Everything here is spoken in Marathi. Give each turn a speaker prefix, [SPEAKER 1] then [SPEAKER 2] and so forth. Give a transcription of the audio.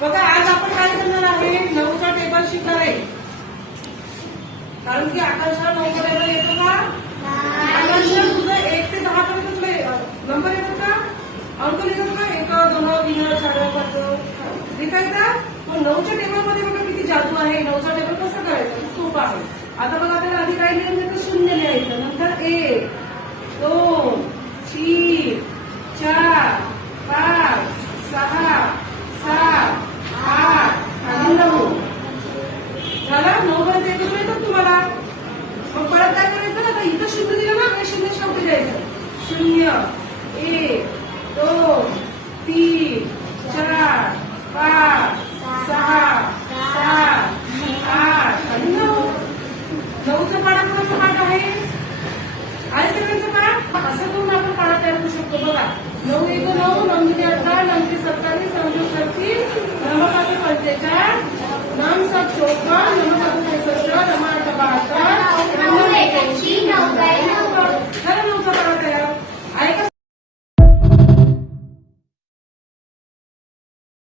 [SPEAKER 1] बघा आज आपण काय करणार आहे? नऊचा टेबल शिकणार आहे. कारण की आकांक्षा नऊचा टेबल येतो का? आकाशला तुझं एक ते दहा पर्यंत तुला नंबर येतो का? अंक येतो का? एक दोन तीन चार पाच. लिहिता येतात पण नऊच्या टेबलमध्ये बघा किती जादू आहे. नऊचा टेबल कसं करायचं? सोपं आहे. आता बघा त्याला आधी काय लिहायचं? तर शून्य लिहायचं. नंतर एक दोन तीन चार पाच सहा सात आठ आणि नऊ झाला नऊ पर्यंत एकत्र येतात तुम्हाला मग परत काय करायचं ना आता इथं शून्य दिलं ना हे शून्य शब्द द्यायचं शून्य एक दोन तीन चार पाच सहा सात आठ आणि नऊ नऊचं पाडा कोणाचं पाठ आहे आहे सगळ्यांचं पाठ असं करून आपण पाडा तयार करू शकतो बघा नऊ एक नऊ नऊ ते अठरा नऊ ते सत्तावीस